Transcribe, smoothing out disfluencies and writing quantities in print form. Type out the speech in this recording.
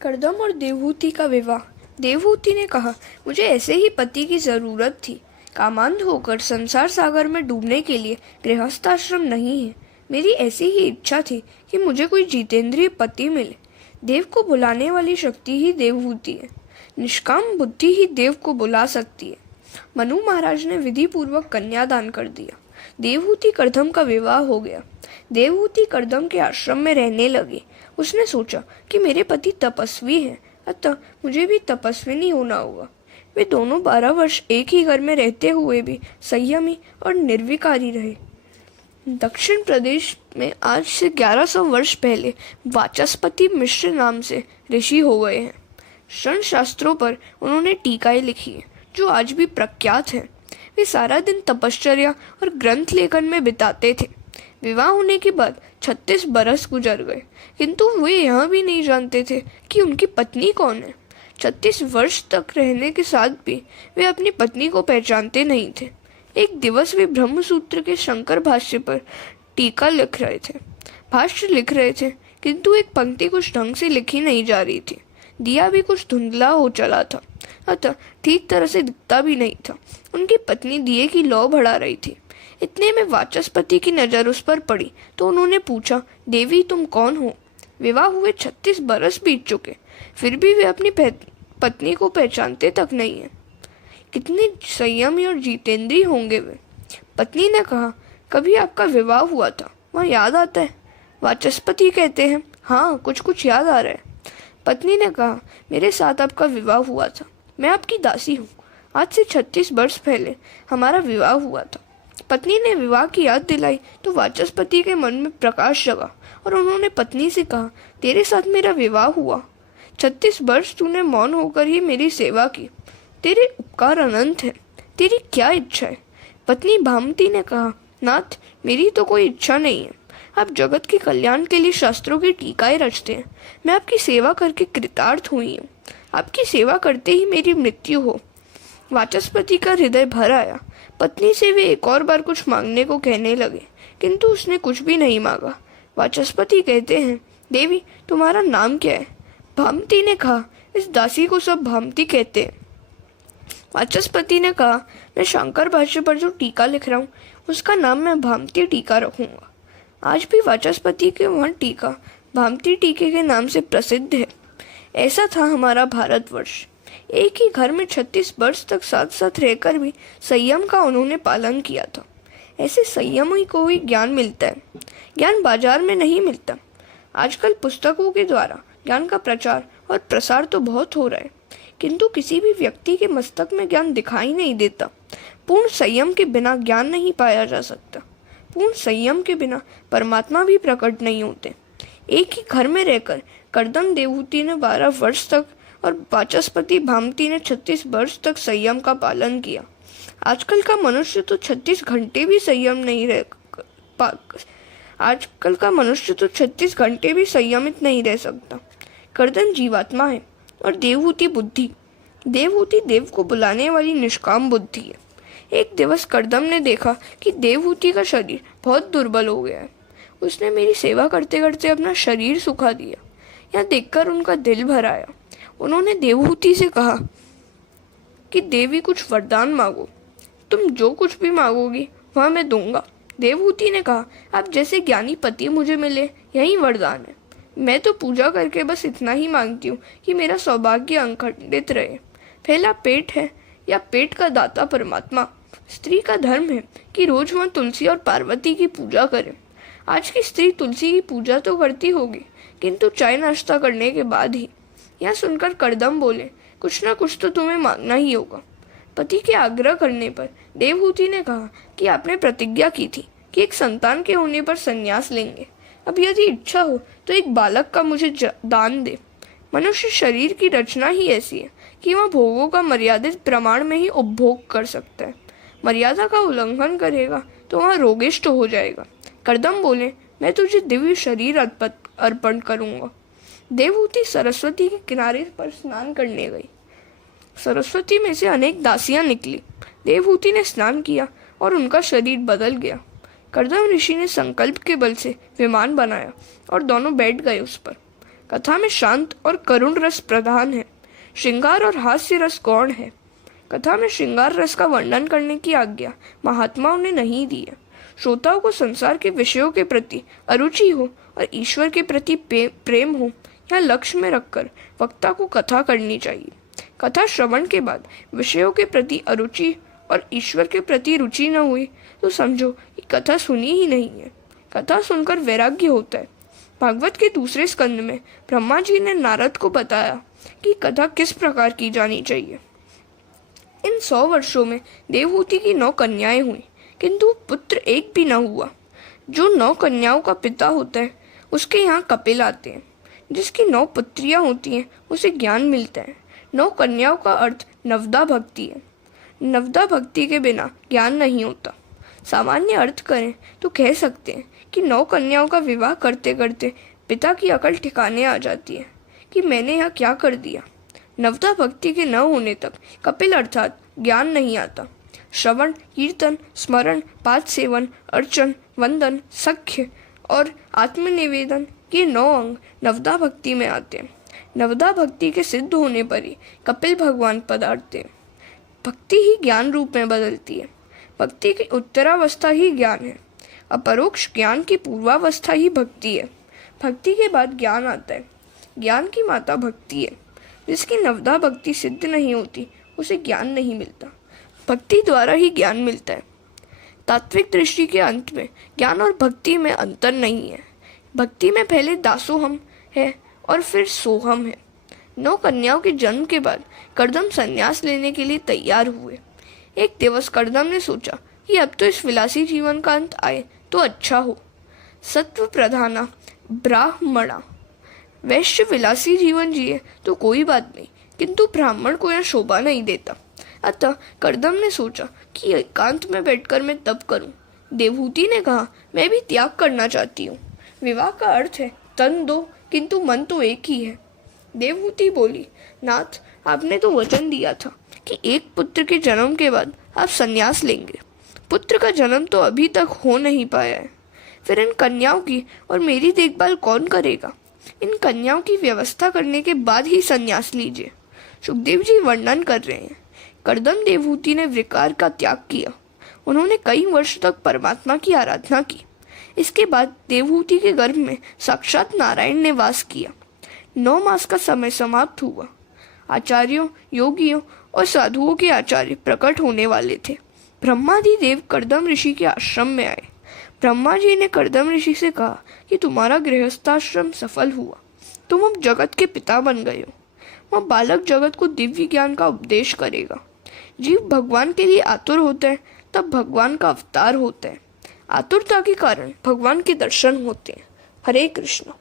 करदम और देवहूति का विवाह। देवहूति ने कहा, मुझे ऐसे ही पति की जरूरत थी। कामांध होकर संसार सागर में डूबने के लिए गृहस्थाश्रम नहीं है। मेरी ऐसी ही इच्छा थी कि मुझे कोई जितेंद्रिय पति मिले। देव को बुलाने वाली शक्ति ही देवहूति है। निष्काम बुद्धि ही देव को बुला सकती है। मनु महाराज ने विधि पूर्वक कन्यादान कर दिया। देवहूति करदम का विवाह हो गया। देवहूति करदम के आश्रम में रहने लगी। उसने सोचा कि मेरे पति तपस्वी हैं, अतः मुझे भी तपस्विनी होना होगा। वे दोनों 12 वर्ष एक ही घर में रहते हुए भी संयमी और निर्विकारी रहे। दक्षिण प्रदेश में आज से 1100 वर्ष पहले वाचस्पति मिश्र नाम से ऋषि हो गए हैं। शरण शास्त्रों पर उन्होंने टीकाएं लिखी हैं, जो आज भी प्रख्यात हैं। वे सारा दिन तपश्चर्या और ग्रंथ लेखन में बिताते थे। विवाह होने के बाद 36 बरस गुजर गए, किंतु वे यह भी नहीं जानते थे कि उनकी पत्नी कौन है। 36 वर्ष तक रहने के साथ भी वे अपनी पत्नी को पहचानते नहीं थे। एक दिवस वे ब्रह्मसूत्र के शंकर भाष्य पर टीका लिख रहे थे। भाष्य लिख रहे थे, किंतु एक पंक्ति कुछ ढंग से लिखी नहीं जा रही थी। दिया भी कुछ धुंधला हो चला था, अतः ठीक तरह से दिखता भी नहीं था। उनकी पत्नी दिए की लौ बढ़ा रही थी। इतने में वाचस्पति की नज़र उस पर पड़ी तो उन्होंने पूछा, देवी तुम कौन हो? विवाह हुए 36 बरस बीत चुके, फिर भी वे अपनी पत्नी को पहचानते तक नहीं है। कितने संयमी और जितेंद्रिय होंगे वे। पत्नी ने कहा, कभी आपका विवाह हुआ था, वह याद आता है? वाचस्पति कहते हैं, हाँ कुछ कुछ याद आ रहा है। पत्नी ने कहा, मेरे साथ आपका विवाह हुआ था, मैं आपकी दासी हूँ। आज से 36 वर्ष पहले हमारा विवाह हुआ था। पत्नी ने विवाह की याद दिलाई तो वाचस्पति के मन में प्रकाश जगा और उन्होंने पत्नी से कहा, तेरे साथ मेरा विवाह हुआ। 36 वर्ष तूने मौन होकर ही मेरी सेवा की। तेरे उपकार अनंत है। तेरी क्या इच्छा है? पत्नी भामती ने कहा, नाथ मेरी तो कोई इच्छा नहीं है। आप जगत के कल्याण के लिए शास्त्रों की टीकाएं रचते हैं। मैं आपकी सेवा करके कृतार्थ हुई हूँ। आपकी सेवा करते ही मेरी मृत्यु हो। वाचस्पति का हृदय भर आया। पत्नी से वे एक और बार कुछ मांगने को कहने लगे, किंतु उसने कुछ भी नहीं मांगा। वाचस्पति कहते हैं, देवी तुम्हारा नाम क्या है? भामती ने कहा, इस दासी को सब भामती कहते हैं। वाचस्पति ने कहा, मैं शंकर भाष्य पर जो टीका लिख रहा हूँ उसका नाम मैं भामती टीका रखूंगा। आज भी वाचस्पति के वह टीका भामती टीके के नाम से प्रसिद्ध है। ऐसा था हमारा भारतवर्ष। एक ही घर में 36 वर्ष तक साथ साथ रहकर भी संयम का उन्होंने पालन किया था। ऐसे संयम ही को ही ज्ञान मिलता है। ज्ञान बाजार में नहीं मिलता। आजकल पुस्तकों के द्वारा ज्ञान का प्रचार और प्रसार तो बहुत हो रहा है, किंतु किसी भी व्यक्ति के मस्तक में ज्ञान दिखाई नहीं देता। पूर्ण संयम के बिना ज्ञान नहीं पाया जा सकता। पूर्ण संयम के बिना परमात्मा भी प्रकट नहीं होते। एक ही घर में रहकर करदम देवहूति ने 12 वर्ष तक और वाचस्पति भामती ने 36 वर्ष तक संयम का पालन किया। आजकल का मनुष्य तो 36 घंटे भी संयम नहीं रह आजकल का मनुष्य तो 36 घंटे भी संयमित नहीं रह सकता। करदम जीवात्मा है और देवहूति बुद्धि। देवहूति देव को बुलाने वाली निष्काम बुद्धि है। एक दिवस करदम ने देखा कि देवहूति का शरीर बहुत दुर्बल हो गया है। उसने मेरी सेवा करते करते अपना शरीर सुखा दिया। यह देखकर उनका दिल भर आया। उन्होंने देवहूति से कहा कि देवी कुछ वरदान मांगो, तुम जो कुछ भी मांगोगी वह मैं दूंगा। देवहूति ने कहा, आप जैसे ज्ञानी पति मुझे मिले यही वरदान है। मैं तो पूजा करके बस इतना ही मांगती हूँ कि मेरा सौभाग्य अखंडित रहे। पहला पेट है या पेट का दाता परमात्मा। स्त्री का धर्म है कि रोज वह तुलसी और पार्वती की पूजा करे। आज की स्त्री तुलसी की पूजा तो करती होगी, किंतु चाय नाश्ता करने के बाद ही। यह सुनकर करदम बोले, कुछ ना कुछ तो तुम्हें मांगना ही होगा। पति के आग्रह करने पर देवहूति ने कहा कि आपने प्रतिज्ञा की थी कि एक संतान के होने पर संन्यास लेंगे। अब यदि इच्छा हो तो एक बालक का मुझे दान दे। मनुष्य शरीर की रचना ही ऐसी है कि वह भोगों का मर्यादित प्रमाण में ही उपभोग कर सकता है। मर्यादा का उल्लंघन करेगा तो वह रोगिष्ट हो जाएगा। करदम बोले, मैं तुझे दिव्य शरीर अर्पण करूंगा। देवहूति सरस्वती के किनारे पर स्नान करने गई। सरस्वती में से अनेक दासियां निकली। देवहूति ने स्नान किया और उनका शरीर बदल गया। करदम ऋषि ने संकल्प के बल से विमान बनाया और दोनों बैठ गए उस पर। कथा में शांत और करुण रस प्रधान है, श्रृंगार और हास्य रस गौण है। कथा में श्रृंगार रस का वर्णन करने की आज्ञा महात्माओं ने नहीं दी है। श्रोताओं को संसार के विषयों के प्रति अरुचि हो और ईश्वर के प्रति प्रेम हो, यह लक्ष्य में रखकर वक्ता को कथा करनी चाहिए। कथा श्रवण के बाद विषयों के प्रति अरुचि और ईश्वर के प्रति रुचि न हुई तो समझो कि कथा सुनी ही नहीं है। कथा सुनकर वैराग्य होता है। भागवत के दूसरे स्कंद में ब्रह्मा जी ने नारद को बताया कि कथा किस प्रकार की जानी चाहिए। इन 100 वर्षों में देवहूति की 9 कन्याएं हुई, किंतु पुत्र एक भी न हुआ। जो 9 कन्याओं का पिता होता है उसके यहाँ कपिल आते हैं। जिसकी 9 पुत्रियां होती हैं उसे ज्ञान मिलता है। 9 कन्याओं का अर्थ नवदा भक्ति है। नवदा भक्ति के बिना ज्ञान नहीं होता। सामान्य अर्थ करें तो कह सकते हैं कि 9 कन्याओं का विवाह करते करते पिता की अकल ठिकाने आ जाती है कि मैंने यहाँ क्या कर दिया। नवदा भक्ति के न होने तक कपिल अर्थात ज्ञान नहीं आता। श्रवण, कीर्तन, स्मरण, पाद सेवन, अर्चन, वंदन, सख्य और आत्मनिवेदन ये 9 अंग नवदा भक्ति में आते हैं। नवदा भक्ति के सिद्ध होने पर ही कपिल भगवान पधारते हैं। भक्ति ही ज्ञान रूप में बदलती है। भक्ति की उत्तरावस्था ही ज्ञान है। अपरोक्ष ज्ञान की पूर्वावस्था ही भक्ति है। भक्ति के बाद ज्ञान आता है। ज्ञान की माता भक्ति है। जिसकी नवदा भक्ति सिद्ध नहीं होती उसे ज्ञान नहीं मिलता। भक्ति द्वारा ही ज्ञान मिलता है। तात्विक दृष्टि के अंत में ज्ञान और भक्ति में अंतर नहीं है। भक्ति में पहले दासोहम है और फिर सोहम है। 9 कन्याओं के जन्म के बाद कर्दम संन्यास लेने के लिए तैयार हुए। एक दिवस कर्दम ने सोचा कि अब तो इस विलासी जीवन का अंत आए तो अच्छा हो। सत्व प्रधाना ब्राह्मणा, वैश्य विलासी जीवन जिए तो कोई बात नहीं, किंतु ब्राह्मण को यह शोभा नहीं देता। अतः कर्दम ने सोचा कि एकांत में बैठकर मैं तप करूं। देवहूति ने कहा, मैं भी त्याग करना चाहती हूँ। विवाह का अर्थ है तन दो, किंतु मन तो एक ही है। देवहूति बोली, नाथ, आपने तो वचन दिया था कि एक पुत्र के जन्म के बाद आप संन्यास लेंगे। पुत्र का जन्म तो अभी तक हो नहीं पाया है। फिर इन कन्याओं की और मेरी देखभाल कौन करेगा? इन कन्याओं की व्यवस्था करने के बाद ही संन्यास लीजिए। सुखदेव जी वर्णन कर रहे हैं, कर्दम देवहूति ने विकार का त्याग किया। उन्होंने कई वर्ष तक परमात्मा की आराधना की। इसके बाद देवहूति के गर्भ में साक्षात नारायण ने वास किया। 9 मास का समय समाप्त हुआ। आचार्यों, योगियों और साधुओं के आचार्य प्रकट होने वाले थे। ब्रह्मादि देव कर्दम ऋषि के आश्रम में आए। ब्रह्मा जी ने कर्दम ऋषि से कहा कि तुम्हारा गृहस्थाश्रम सफल हुआ। तुम अब जगत के पिता बन गए हो। वह बालक जगत को दिव्य ज्ञान का उपदेश करेगा। जीव भगवान के लिए आतुर होता है तब भगवान का अवतार होता है। आतुरता के कारण भगवान के दर्शन होते हैं। हरे कृष्ण।